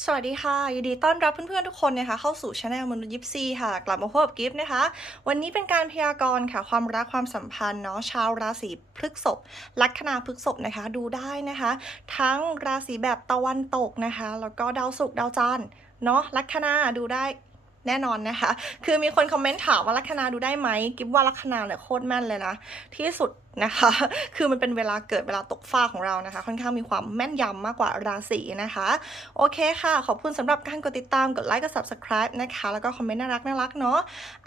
สวัสดีค่ะ ยินดีต้อนรับเพื่อนๆทุกคนนะคะเข้าสู่ช anel มนุษย์ยิปซีค่ะ กลับมาพบกับกิฟต์นะคะ วันนี้เป็นการพยากรณ์ค่ะ ความรักความสัมพันธ์เนาะชาวราศีพฤษภลัคนาพฤษภนะคะ ดูได้นะคะ ทั้งราศีแบบตะวันตกนะคะ แล้วก็ดาวศุกร์ดาวจันทร์เนาะลัคนาดูได้ แน่นอนนะคะ คือมีคนคอมเมนต์ถามว่าลัคนาดูได้ไหมกิฟว่าลัคนาเนี่ยโคตรแม่นเลยนะ ที่สุดนะคะ คือมันเป็นเวลาเกิดเวลาตกฟ้าของเรานะคะ ค่อนข้างมีความแม่นยำมากกว่าราศีนะคะ โอเคค่ะ ขอบคุณสำหรับการกดติดตาม กดไลค์ กด subscribe นะคะ แล้วก็คอมเมนต์น่ารักน่ารักเนาะ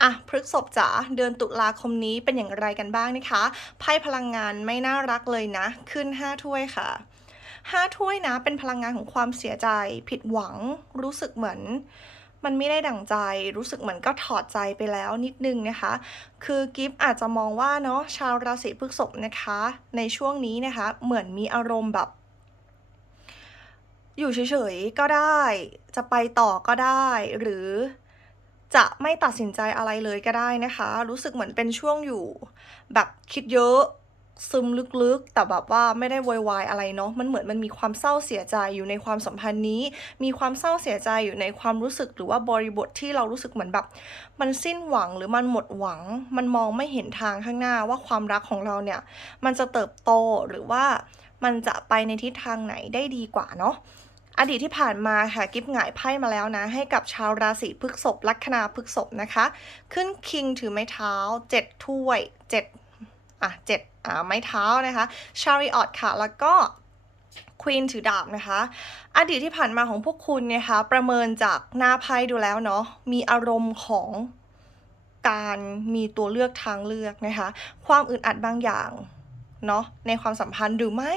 อะพฤกษบจ๋าเดือนตุลาคมนี้เป็นอย่างไรกันบ้างนะคะ ไพ่พลังงานไม่น่ารักเลยนะ ขึ้น 5 ถ้วยค่ะ5ถ้วยนะ เป็นพลังงานของความเสียใจ ผิดหวัง รู้สึกเหมือน มันไม่ได้ดั่งใจ รู้สึกเหมือนก็ถอดใจไปแล้วนิดนึงนะคะ คือกิฟอาจจะมองว่าเนาะชาวราศีพฤษภนะคะ ในช่วงนี้นะคะ เหมือนมีอารมณ์แบบ อยู่เฉยๆก็ได้ จะไปต่อก็ได้ หรือจะไม่ตัดสินใจอะไรเลยก็ได้นะคะ รู้สึกเหมือนเป็นช่วงอยู่ แบบคิดเยอะ ซึมลึกๆ แต่แบบว่าไม่ได้โวยวายอะไรเนาะ มันเหมือนมันมีความเศร้าเสียใจอยู่ในความสัมพันธ์นี้ มีความเศร้าเสียใจอยู่ในความรู้สึกหรือว่าบริบทที่เรารู้สึกเหมือนแบบ มันสิ้นหวังหรือมันหมดหวัง มันมองไม่เห็นทางข้างหน้าว่าความรักของเราเนี่ย มันจะเติบโตหรือว่ามันจะไปในทิศทางไหนได้ดีกว่าเนาะอดีตที่ผ่านมาค่ะกิฟหงายไพ่มาแล้วนะ ให้กับชาวราศีพฤษภลัคนาพฤษภนะคะ ขึ้นคิงถือไม้เท้า 7 ถ้วย7อะเจ็ด ไม้เท้านะคะชาริออตค่ะ แล้วก็ควีนถือดาบนะคะ อดีตที่ผ่านมาของพวกคุณเนี่ยคะ ประเมินจากหน้าไพ่ดูแล้วเนาะมีอารมณ์ของการมีตัวเลือกทางเลือกนะคะ ความอึดอัดบางอย่างเนาะในความสัมพันธ์หรือไม่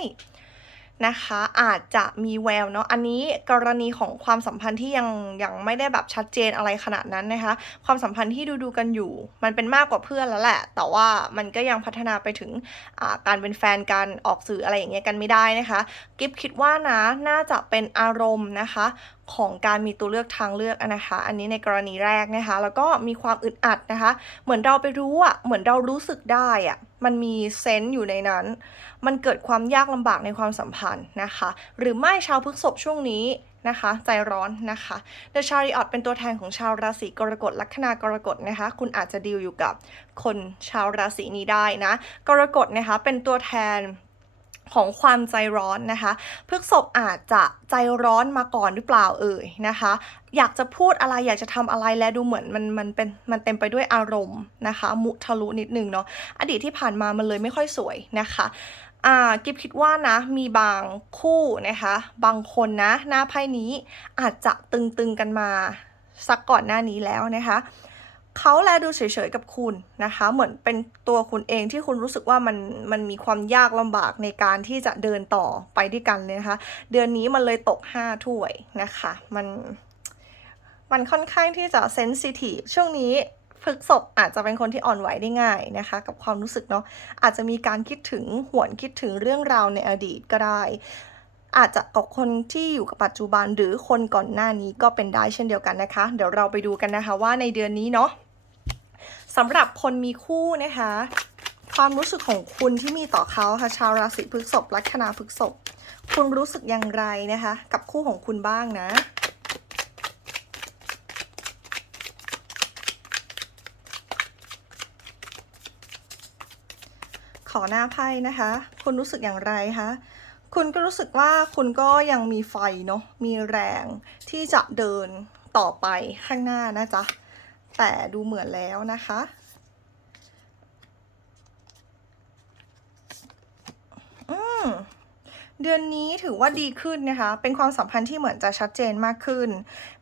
นะคะ อาจจะมีแววเนาะอันนี้กรณีของความสัมพันธ์ที่ยังยังไม่ได้แบบชัดเจนอะไรขนาดนั้นนะคะ ความสัมพันธ์ที่ดูดูกันอยู่ มันเป็นมากกว่าเพื่อนแล้วแหละ แต่ว่ามันก็ยังพัฒนาไปถึงการเป็นแฟนกันออกสื่ออะไรอย่างเงี้ยกันไม่ได้นะคะกิฟคิดว่านะน่าจะเป็นอารมณ์นะคะของการมีตัวเลือกทางเลือกนะคะ อันนี้ในกรณีแรกนะคะ แล้วก็มีความอึดอัดนะคะ เหมือนเราไปรู้อะเหมือนเรารู้สึกได้อะ มันมีเซนต์อยู่ในนั้น มันเกิดความยากลำบากในความสัมพันธ์นะคะ หรือไม่ชาวพฤกษภช่วงนี้นะคะ ใจร้อนนะคะ The Chariot เป็นตัวแทนของชาวราศีกรกฎลัคนากรกฎนะคะ คุณอาจจะดีลอยู่กับคนชาวราศีนี้ได้นะ กรกฎนะคะเป็นตัวแทน ของความใจร้อนนะคะพฤษภอาจจะใจร้อนมาก่อนหรือเปล่าเอ่ยนะคะ อยากจะพูดอะไรอยากจะทำอะไรและดูเหมือนมันมันเป็นมันเต็มไปด้วยอารมณ์นะคะ มุทะลุนิดนึงเนาะอดีตที่ผ่านมามันเลยไม่ค่อยสวยนะคะอ่ากิฟคิดว่านะมีบางคู่นะคะ บางคนนะ หน้าไพ่นี้อาจจะตึงๆกันมาสักก่อนหน้านี้แล้วนะคะ เขาแลดูเฉยๆกับคุณนะคะ เหมือนเป็นตัวคุณเองที่คุณรู้สึกว่ามันมันมีความยากลำบากในการที่จะเดินต่อไปด้วยกันเลยนะคะ เดือนนี้มันเลยตก 5 ถ้วยนะคะ มัน มันค่อนข้างที่จะเซนซิทีฟช่วงนี้พฤกษบอาจจะเป็นคนที่อ่อนไหวได้ง่ายนะคะ กับความรู้สึกเนาะอาจจะมีการคิดถึงหวนคิดถึงเรื่องราวในอดีตก็ได้ อาจจะกับคนที่อยู่กับปัจจุบันหรือคนก่อนหน้านี้ก็เป็นได้เช่นเดียวกันนะคะ เดี๋ยวเราไปดูกันนะคะว่าในเดือนนี้เนาะ สำหรับคนมีคู่นะคะ ความรู้สึกของคุณที่มีต่อเขาค่ะชาวราศีพฤษภลัคนาพฤษภคุณรู้สึกอย่างไรนะคะ กับคู่ของคุณบ้างนะขอหน้าไพ่นะคะ คุณรู้สึกอย่างไรคะ คุณก็รู้สึกว่าคุณก็ยังมีไฟเนาะ มีแรงที่จะเดินต่อไปข้างหน้านะจ๊ะ แต่ดูเหมือนแล้วนะคะ อืมเดือนนี้ถือว่าดีขึ้นนะคะ เป็นความสัมพันธ์ที่เหมือนจะชัดเจนมากขึ้น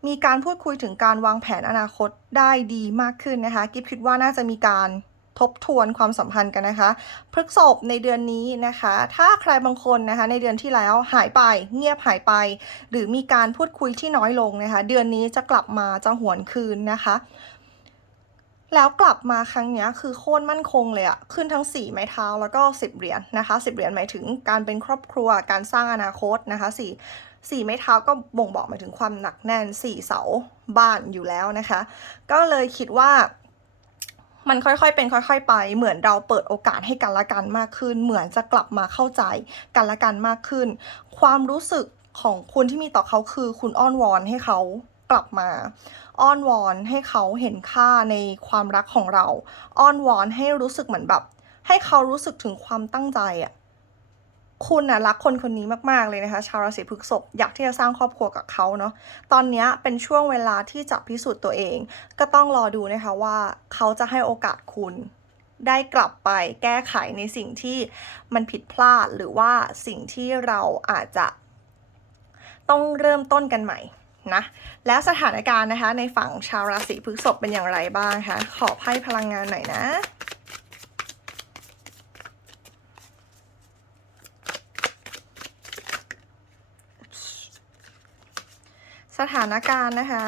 มีการพูดคุยถึงการวางแผนอนาคตได้ดีมากขึ้นนะคะ กิฟคิดว่าน่าจะมีการทบทวนความสัมพันธ์กันนะคะพฤกษบในเดือนนี้นะคะ ถ้าใครบางคนนะคะ ในเดือนที่แล้วหายไป เงียบหายไป หรือมีการพูดคุยที่น้อยลงนะคะ เดือนนี้จะกลับมาจะหวนคืนนะคะ แล้วกลับมาครั้งนี้คือโค่นมั่นคงเลยอะขึ้นทั้ง 4 ไม้เท้าแล้วก็ 10 เหรียญนะคะ 10 เหรียญหมายถึงการเป็นครอบครัวการสร้างอนาคตนะคะ4 4ไม้เท้าก็บ่งบอกหมายถึงความหนักแน่น4เสาบ้านอยู่แล้วนะคะ ก็เลยคิดว่ามันค่อยๆ เป็นค่อย ๆ ไป เหมือนเราเปิดโอกาสให้กันและกันมากขึ้น เหมือนจะกลับมาเข้าใจกันและกันมากขึ้น ความรู้สึกของคุณที่มีต่อเขาคือ คุณอ้อนวอนให้เขากลับมา อ้อนวอนให้เขาเห็นค่าในความรักของเรา อ้อนวอนให้รู้สึกเหมือนแบบ ให้เขารู้สึกถึงความตั้งใจอะคุณน่ะรักคนคนนี้มากๆเลยนะคะ ชาวราศีพฤษภอยากที่จะสร้างครอบครัวกับเขาเนาะตอนนี้เป็นช่วงเวลาที่จะพิสูจน์ตัวเอง ก็ต้องรอดูนะคะว่าเขาจะให้โอกาสคุณ ได้กลับไปแก้ไขในสิ่งที่มันผิดพลาดหรือว่าสิ่งที่เราอาจจะ ต้องเริ่มต้นกันใหม่ นะ แล้วสถานการณ์นะคะ ในฝั่งชาวราศีพฤษภเป็นอย่างไรบ้างคะขอไพ่พลังงานหน่อยนะสถานการณ์นะคะ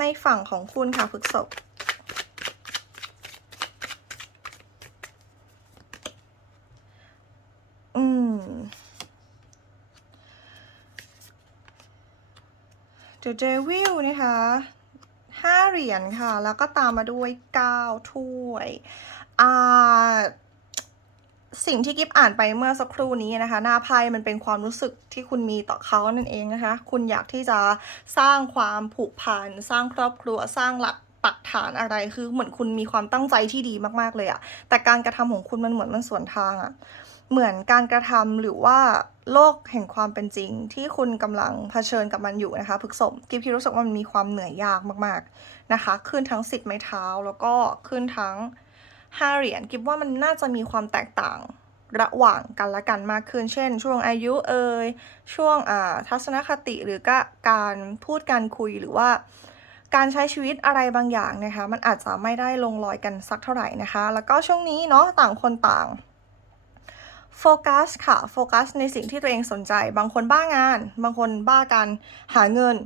ในฝั่งของคุณค่ะพฤษภอืม The Devil นะคะห้าเหรียญค่ะ แล้วก็ตามมาด้วยเก้าถ้วยอ่าสิ่งที่กิฟอ่านไปเมื่อสักครู่นี้นะคะ หน้าไพ่มันเป็นความรู้สึกที่คุณมีต่อเขานั่นเองนะคะ คุณอยากที่จะสร้างความผูกพันสร้างครอบครัวสร้างหลักปักฐานอะไรคือเหมือนคุณมีความตั้งใจที่ดีมากๆเลยอะแต่การกระทำของคุณมันเหมือนมันสวนทางอะเหมือนการกระทำหรือว่า โลกแห่งความเป็นจริง ที่คุณกำลังเผชิญกับมันอยู่นะคะพฤกษบกิฟคิดรู้สึกว่ามันมีความเหนื่อยยากมากๆนะคะ ขึ้นทั้งสิบไม้เท้า แล้วก็ขึ้นทั้งห้าเหรียญกิฟว่ามันน่าจะมีความแตกต่างระหว่างกันและกันมากขึ้น เช่น ช่วงอายุเอ่ยช่วงอ่าทัศนคติหรือก็การพูดการคุยหรือว่าการใช้ชีวิตอะไรบางอย่างนะคะ มันอาจจะไม่ได้ลงรอยกันสักเท่าไหร่นะคะ แล้วก็ช่วงนี้เนาะต่างคนต่าง โฟกัสค่ะ โฟกัสในสิ่งที่ตัวเองสนใจ บางคนบ้างาน บางคนบ้าการหาเงิน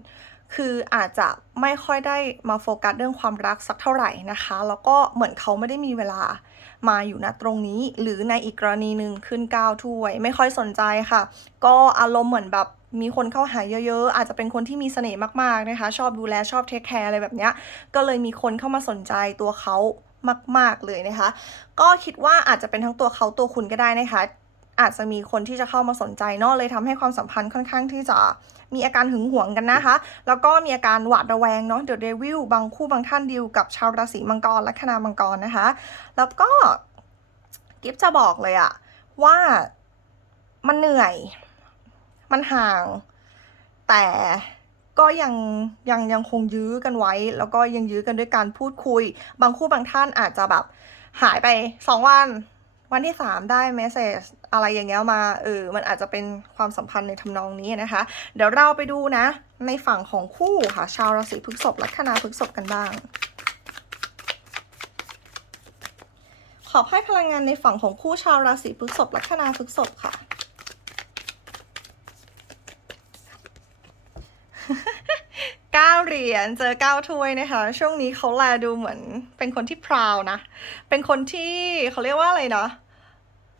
คืออาจจะไม่ค่อยได้มาโฟกัสเรื่องความรักสักเท่าไหร่นะคะ แล้วก็เหมือนเขาไม่ได้มีเวลามาอยู่ณตรงนี้ หรือในอีกกรณีหนึ่งขึ้นก้าวถ้วย ไม่ค่อยสนใจค่ะ ก็อารมณ์เหมือนแบบมีคนเข้าหาเยอะๆ อาจจะเป็นคนที่มีเสน่ห์มากๆนะคะ ชอบดูแลชอบเทคแคร์อะไรแบบเนี้ย ก็เลยมีคนเข้ามาสนใจตัวเขา มาก ๆ เลยนะคะ ก็คิดว่าอาจจะเป็นทั้งตัวเขาตัวคุณก็ได้นะคะ อาจจะมีคนที่จะเข้ามาสนใจเนอะเลยทำให้ความสัมพันธ์ค่อนข้างที่จะมีอาการหึงหวงกันนะคะ แล้วก็มีอาการหวาดระแวงเนาะเดอะเดวิลบางคู่บางท่านดีลกับชาวราศีมังกรและคณามังกรนะคะ แล้วก็กิฟจะบอกเลยอะว่ามันเหนื่อย มันห่าง แต่ ก็ยังยังยังคงยื้อกันไว้ แล้วก็ยังยื้อกันด้วยการพูดคุย บางคู่บางท่านอาจจะแบบหายไปสองวัน วันที่ 3 ได้เมสเซจอะไรอย่างเงี้ยมาเออมันอาจจะเป็นความสัมพันธ์ในทำนองนี้นะคะ เดี๋ยวเราไปดูนะ ในฝั่งของคู่ค่ะ ชาวราศีพฤษภลัคนาพฤษภกันบ้าง ขอให้พลังงานในฝั่งของคู่ชาวราศีพฤษภลัคนาพฤษภค่ะ เก้าเห รียญเจอเก้าถ้วยนะคะ ช่วงนี้เขาแลดูเหมือน เป็นคนที่พราวนะ เป็นคนที่เขาเรียกว่าอะไรนะ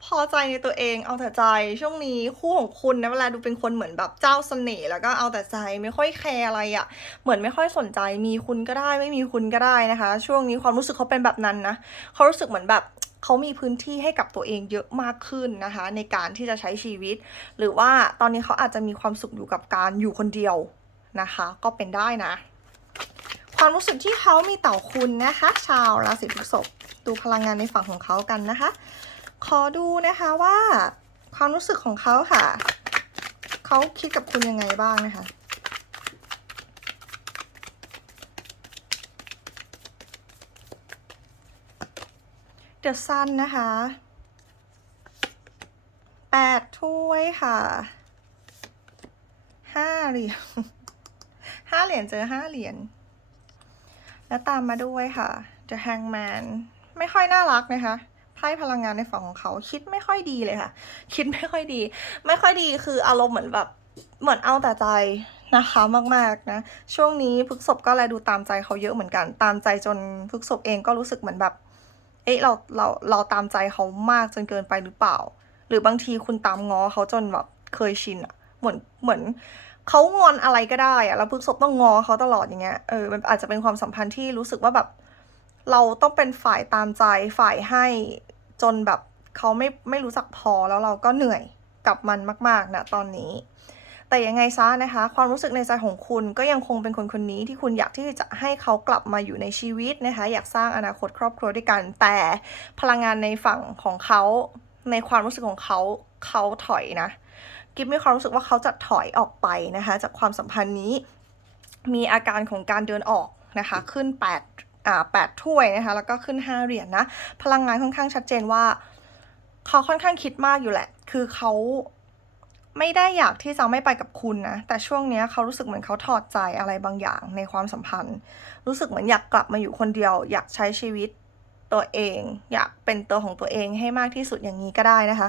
พอใจในตัวเองเอาแต่ใจช่วงนี้คู่ของคุณนะเวลาดูเป็นคนเหมือนแบบเจ้าเสน่ห์แล้วก็เอาแต่ใจไม่ค่อยแคร์อะไรอะ่ะ เหมือนไม่ค่อยสนใจมีคุณก็ได้ ไม่มีคุณก็ได้นะคะ ช่วงนี้ความรู้สึกเขาเป็นแบบนั้นนะเขารู้สึกเหมือนแบบเขามีพื้นที่ให้กับตัวเองเยอะมากขึ้นนะคะ ในการที่จะใช้ชีวิต หรือว่าตอนนี้เขาอาจจะมีความสุขอยู่กับการอยู่คนเดียวนะคะ ก็เป็นได้นะ ความรู้สึกที่เขามีต่อคุณนะคะ ชาวราศีพฤษภดูพลังงานในฝั่งของเขากันนะคะ ขอดูนะคะว่าความรู้สึกของเขาค่ะ เขาคิดกับคุณยังไงบ้างนะคะเดอะซันนะคะแปดถ้วยค่ะห้าเหรียญห้าเหรียญเจอห้าเหรียญ แล้วตามมาด้วยค่ะ The Hangman ไม่ค่อยน่ารักนะคะไพ่พลังงานในฝั่งของเขาคิดไม่ค่อยดีเลยค่ะ คิดไม่ค่อยดี ไม่ค่อยดีคืออารมณ์เหมือนแบบเหมือนเอาแต่ใจนะคะมากๆนะ ช่วงนี้พฤกษบก็แลดูตามใจเขาเยอะเหมือนกัน ตามใจจนพฤกษบเองก็รู้สึกเหมือนแบบ เอ๊ะเราเราเราตามใจเขามากจนเกินไปหรือเปล่า หรือบางทีคุณตามง้อเขาจนแบบเคยชินอะเหมือนเหมือน เขางอนอะไรก็ได้อะแล้วพฤกษบต้องงอเขาตลอดอย่างเงี้ยเออมันอาจจะเป็นความสัมพันธ์ที่รู้สึกว่าแบบ เราต้องเป็นฝ่ายตามใจฝ่ายให้จนแบบเขาไม่ไม่รู้จักพอแล้วเราก็เหนื่อยกับมันมากๆนะตอนนี้ แต่ยังไงซะนะคะ ความรู้สึกในใจของคุณก็ยังคงเป็นคนคนนี้ที่คุณอยากที่จะให้เขากลับมาอยู่ในชีวิตนะคะ อยากสร้างอนาคตครอบครัวด้วยกัน แต่พลังงานในฝั่งของเขาในความรู้สึกของเขาเขาถอยนะ กิฟมีความรู้สึกว่าเขาจะถอยออกไปนะคะจากความสัมพันธ์นี้ มีอาการของการเดินออกนะคะขึ้น8อ่า8ถ้วยนะคะแล้วก็ขึ้น 5 เหรียญนะพลังงานค่อนข้างชัดเจนว่า เขาค่อนข้างคิดมากอยู่แหละ คือเขาไม่ได้อยากที่จะไม่ไปกับคุณนะ แต่ช่วงนี้เขารู้สึกเหมือนเขาถอดใจอะไรบางอย่างในความสัมพันธ์ รู้สึกเหมือนอยากกลับมาอยู่คนเดียว อยากใช้ชีวิต ตัวเอง อยากเป็นตัวของตัวเองให้มากที่สุดอย่างนี้ก็ได้นะคะ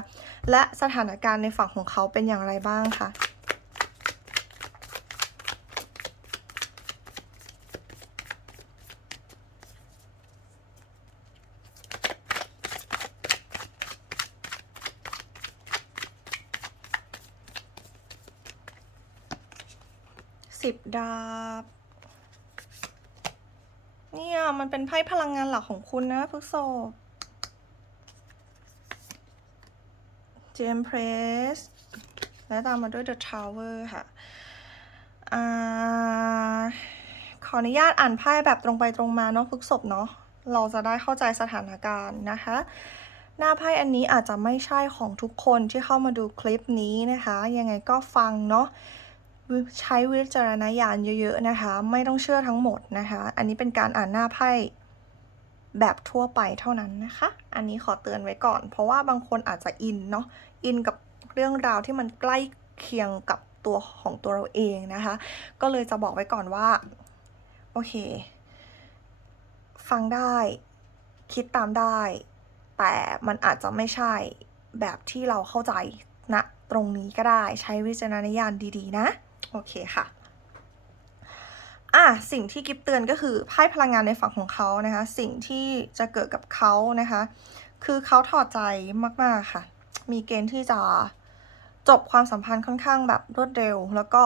และสถานการณ์ในฝั่งของเขาเป็นอย่างไรบ้างคะสิบดาบ เนี่ยมันเป็นไพ่พลังงานหลักของคุณนะพฤกษบเจมเพรสและตามมาด้วย The Tower ค่ะอ่าขออนุญาตอ่านไพ่แบบตรงไปตรงมาเนาะพฤกษบเนาะเราจะได้เข้าใจสถานการณ์นะคะ หน้าไพ่อันนี้อาจจะไม่ใช่ของทุกคนที่เข้ามาดูคลิปนี้นะคะ ยังไงก็ฟังเนาะ ใช้วิจารณญาณเยอะๆนะคะ ไม่ต้องเชื่อทั้งหมดนะคะ อันนี้เป็นการอ่านหน้าไพ่แบบทั่วไปเท่านั้นนะคะ อันนี้ขอเตือนไว้ก่อน เพราะว่าบางคนอาจจะอินเนาะอินกับเรื่องราวที่มันใกล้เคียงกับตัวของตัวเราเองนะคะ ก็เลยจะบอกไว้ก่อนว่า โอเค ฟังได้ คิดตามได้ แต่มันอาจจะไม่ใช่แบบที่เราเข้าใจณนะตรงนี้ก็ได้ใช้วิจารณญาณดีๆ นะ โอเคค่ะอะสิ่งที่กิฟเตือนก็คือไพ่พลังงานในฝั่งของเขานะคะ สิ่งที่จะเกิดกับเขานะคะ คือเขาถอดใจมากๆค่ะ มีเกณฑ์ที่จะจบความสัมพันธ์ค่อนข้างแบบรวดเร็ว แล้วก็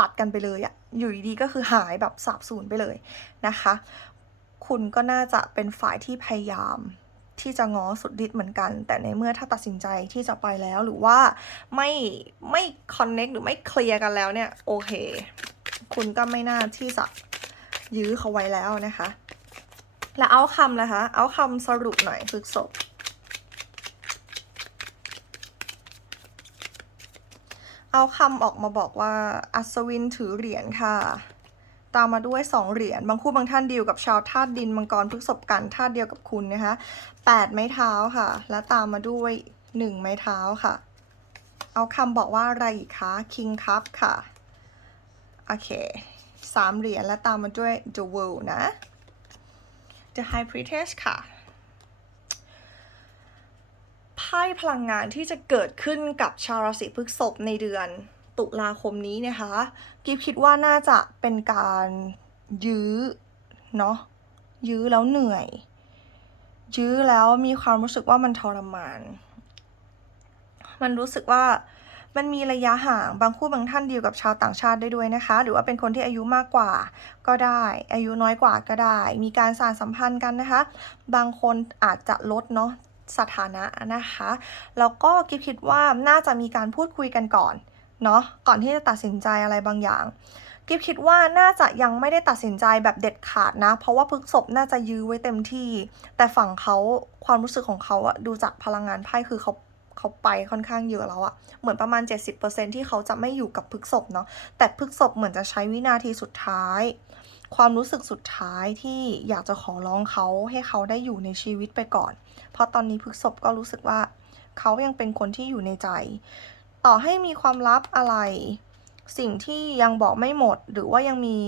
ตัดกันไปเลยอะอยู่ดีๆก็คือหายแบบสาบสูญไปเลยนะคะ คุณก็น่าจะเป็นฝ่ายที่พยายาม ที่จะง้อสุดฤทธิ์เหมือนกัน แต่ในเมื่อถ้าตัดสินใจที่จะไปแล้วหรือว่าไม่ไม่คอนเน็กหรือไม่เคลียร์กันแล้วเนี่ย โอเค คุณก็ไม่น่าที่จะยื้อเขาไว้แล้วนะคะ แล้วเอาคำนะคะ เอาคำสรุปหน่อยพึกศพเอาคำออกมาบอกว่าอัศวินถือเหรียญค่ะ ตามมาด้วย 2 เหรียญบางคู่บางท่านดีลกับชาวธาตุดินมังกรพฤกษบกันธาตุเดียวกับคุณนะคะ8ไม้เท้าค่ะ และตามมาด้วย 1 ไม้เท้าค่ะ เอาคำบอกว่าอะไรอีกคะ King Cup ค่ะโอเคสามเหรียญและตามมาด้วย The World นะ The High Priestess ค่ะไพ่พลังงานที่จะเกิดขึ้นกับชาวราศีพฤษภในเดือน ตุลาคมนี้นะคะกิฟคิดว่าน่าจะเป็นการยื้อเนาะยื้อแล้วเหนื่อย ยื้อแล้วมีความรู้สึกว่ามันทรมาน มันรู้สึกว่ามันมีระยะห่างบางคู่บางท่านดีลกับชาวต่างชาติได้ด้วยนะคะ หรือว่าเป็นคนที่อายุมากกว่าก็ได้ อายุน้อยกว่าก็ได้ มีการสานสัมพันธ์กันนะคะ บางคนอาจจะลดเนาะสถานะนะคะ แล้วก็กิฟคิดว่าน่าจะมีการพูดคุยกันก่อน เนาะก่อนที่จะตัดสินใจอะไรบางอย่างกิฟคิดว่าน่าจะยังไม่ได้ตัดสินใจแบบเด็ดขาดนะ เพราะว่าพฤกษบน่าจะยื้อไว้เต็มที่ แต่ฝั่งเขาความรู้สึกของเขาอะดูจากพลังงานไพ่คือเขาเขาไปค่อนข้างเยอะแล้วอะเหมือนประมาณ 70%ที่เขาจะไม่อยู่กับพฤกษบเนาะแต่พฤกษบเหมือนจะใช้วินาทีสุดท้าย ความรู้สึกสุดท้ายที่อยากจะขอร้องเขาให้เขาได้อยู่ในชีวิตไปก่อน เพราะตอนนี้พฤกษบก็รู้สึกว่าเขายังเป็นคนที่อยู่ในใจ ต่อให้มีความลับอะไร สิ่งที่ยังบอกไม่หมด หรือว่ายังมี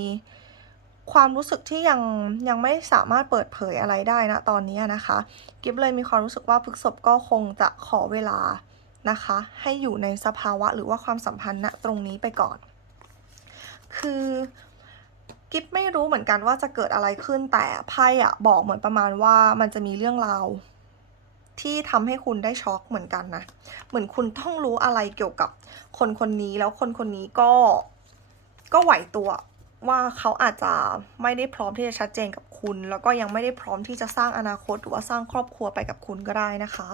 ความรู้สึกที่ยังยังไม่สามารถเปิดเผยอะไรได้นะตอนนี้นะคะ กิฟเลยมีความรู้สึกว่าพฤกษบก็คงจะขอเวลานะคะ ให้อยู่ในสภาวะหรือว่าความสัมพันธ์ณตรงนี้ไปก่อน คือกิฟไม่รู้เหมือนกันว่าจะเกิดอะไรขึ้นแต่ไพ่อะบอกเหมือนประมาณว่ามันจะมีเรื่องราว ที่ทำให้คุณได้ช็อกเหมือนกันนะ เหมือนคุณต้องรู้อะไรเกี่ยวกับคนคนนี้แล้วคนคนนี้ก็ก็ไหวตัวว่าเขาอาจจะไม่ได้พร้อมที่จะชัดเจนกับคุณ แล้วก็ยังไม่ได้พร้อมที่จะสร้างอนาคต หรือว่าสร้างครอบครัวไปกับคุณก็ได้นะคะ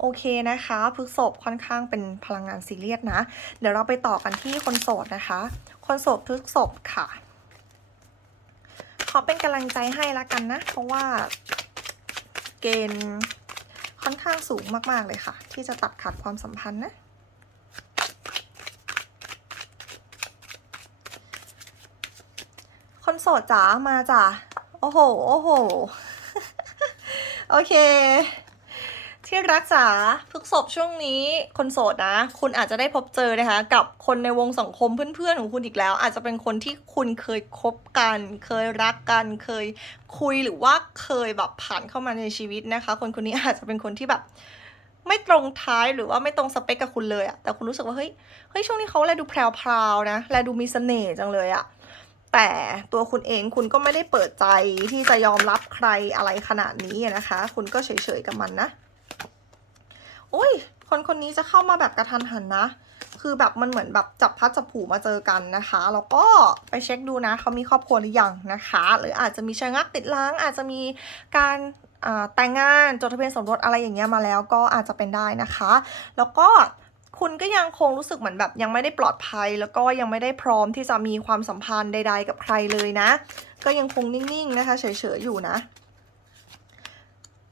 โอเคนะคะพฤษภค่อนข้างเป็นพลังงานซีเรียสนะ เดี๋ยวเราไปต่อกันที่คนโสดนะคะ คนโสดพฤษภค่ะ ขอเป็นกำลังใจให้ละกันนะ เพราะว่าเกณฑ์ ค่อนข้างสูงมาก ๆ เลยค่ะ ที่จะตัดขาดความสัมพันธ์นะ คนโสดจ๋ามาจ้ะ โอ้โห โอ้โห โอเค ที่รักจ๋าพฤกษบช่วงนี้คนโสดนะ คุณอาจจะได้พบเจอนะคะ กับคนในวงสังคมเพื่อนๆของคุณอีกแล้ว อาจจะเป็นคนที่คุณเคยคบกัน เคยรักกัน เคยคุยหรือว่าเคยแบบผ่านเข้ามาในชีวิตนะคะ คนคนนี้อาจจะเป็นคนที่แบบไม่ตรงท้ายหรือว่าไม่ตรงสเปคกับคุณเลยอะแต่คุณรู้สึกว่าเฮ้ยเฮ้ยช่วงนี้เขาแลดูแพรวๆนะแลดูมีเสน่ห์จังเลยอะแต่ตัวคุณเองคุณก็ไม่ได้เปิดใจที่จะยอมรับใครอะไรขนาดนี้นะคะ คุณก็เฉยๆกับมันนะ โอ้ย คนคนนี้จะเข้ามาแบบกระทันหันนะ คือแบบมันเหมือนแบบจับพัดจับผูมาเจอกันนะคะ แล้วก็ไปเช็คดูนะเขามีครอบครัวหรือยังนะคะ หรืออาจจะมีชะงักติดล้าง อาจจะมีการแต่งงานจดทะเบียนสมรสอะไรอย่างเงี้ยมาแล้วก็อาจจะเป็นได้นะคะ แล้วก็คุณก็ยังคงรู้สึกเหมือนแบบยังไม่ได้ปลอดภัย แล้วก็ยังไม่ได้พร้อมที่จะมีความสัมพันธ์ใด ๆ กับใครเลยนะ ก็ยังคงนิ่งๆนะคะเฉยๆอยู่นะ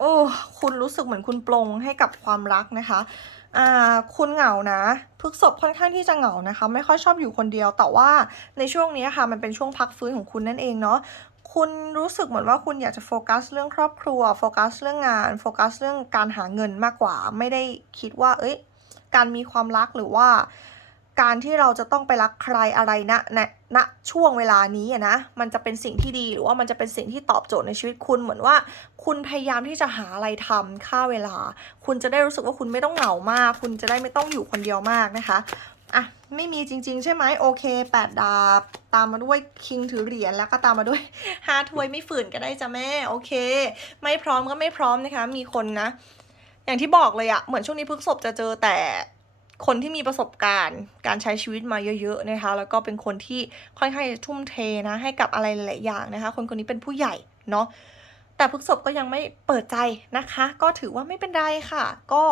โอ้คุณรู้สึกเหมือนคุณปลงให้กับความรักนะคะอ่าคุณเหงานะพฤกษบค่อนข้างที่จะเหงานะคะ ไม่ค่อยชอบอยู่คนเดียว แต่ว่าในช่วงนี้ค่ะมันเป็นช่วงพักฟื้นของคุณนั่นเองเนาะคุณรู้สึกเหมือนว่าคุณอยากจะโฟกัสเรื่องครอบครัวโฟกัสเรื่องงานโฟกัสเรื่องการหาเงินมากกว่า ไม่ได้คิดว่า เอ้ยการมีความรักหรือว่า การที่เราจะต้องไปรักใครอะไรณณณช่วงเวลานี้อะนะ มันจะเป็นสิ่งที่ดีหรือว่ามันจะเป็นสิ่งที่ตอบโจทย์ในชีวิตคุณเหมือนว่า คุณพยายามที่จะหาอะไรทำค่าเวลา คุณจะได้รู้สึกว่าคุณไม่ต้องเหงามาก คุณจะได้ไม่ต้องอยู่คนเดียวมากนะคะอะไม่มีจริง ๆ ใช่ไหมโอเคแปดดาบ ตามมาด้วยคิงถือเหรียญแล้วก็ตามมาด้วยห้าถ้วยไม่ฝืนก็ได้จ้ะแม่โอเค ไม่พร้อมก็ไม่พร้อมนะคะ มีคนนะ อย่างที่บอกเลยอะเหมือนช่วงนี้พฤกษบจะเจอแต่ คนที่มีประสบการณ์ การใช้ชีวิตมาเยอะๆนะคะ แล้วก็เป็นคนที่ค่อนข้างจะทุ่มเทนะให้กับอะไรหลายๆอย่างนะคะ คนคนนี้เป็นผู้ใหญ่เนาะแต่พฤกษบก็ยังไม่เปิดใจนะคะ ก็ถือว่าไม่เป็นไรค่ะ ก็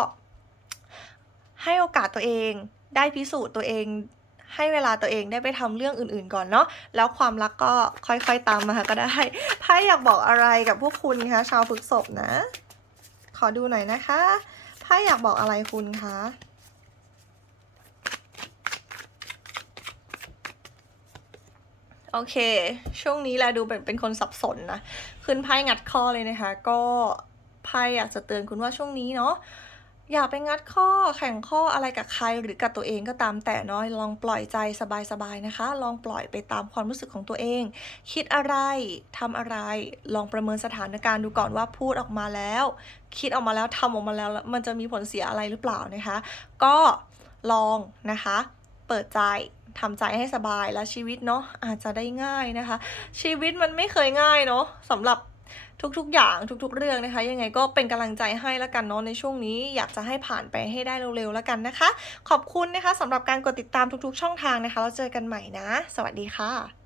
ให้โอกาสตัวเองได้พิสูจน์ตัวเอง ให้เวลาตัวเองได้ไปทำเรื่องอื่นๆก่อนเนาะแล้วความรักก็ค่อยๆตามมาก็ได้ไพ่อยากบอกอะไรกับพวกคุณคะชาวพฤกษบนะ ขอดูหน่อยนะคะไพ่อยากบอกอะไรคุณคะ โอเค ช่วงนี้แลดูเป็นเป็นคนสับสนนะขึ้นไพ่งัดข้อเลยนะคะ ก็ไพ่อยากจะเตือนคุณว่าช่วงนี้เนาะอย่าไปงัดข้อแข่งข้ออะไรกับใครหรือกับตัวเองก็ตามแต่เน้อยลองปล่อยใจสบายๆนะคะ ลองปล่อยไปตามความรู้สึกของตัวเอง คิดอะไรทำอะไร ลองประเมินสถานการณ์ดูก่อนว่าพูดออกมาแล้ว คิดออกมาแล้วทำออกมาแล้ว มันจะมีผลเสียอะไรหรือเปล่านะคะ ก็ลองนะคะ เปิดใจทำใจให้สบายแล้วชีวิตเนาะอาจจะได้ง่ายนะคะ ชีวิตมันไม่เคยง่ายเนาะสำหรับทุกๆ อย่างทุกๆ เรื่องนะคะ ยังไงก็เป็นกำลังใจให้แล้วกันเนาะในช่วงนี้ อยากจะให้ผ่านไปให้ได้เร็วๆแล้วกันนะคะ ขอบคุณนะคะสำหรับการกดติดตามทุกๆ ช่องทางนะคะ เราเจอกันใหม่นะ สวัสดีค่ะ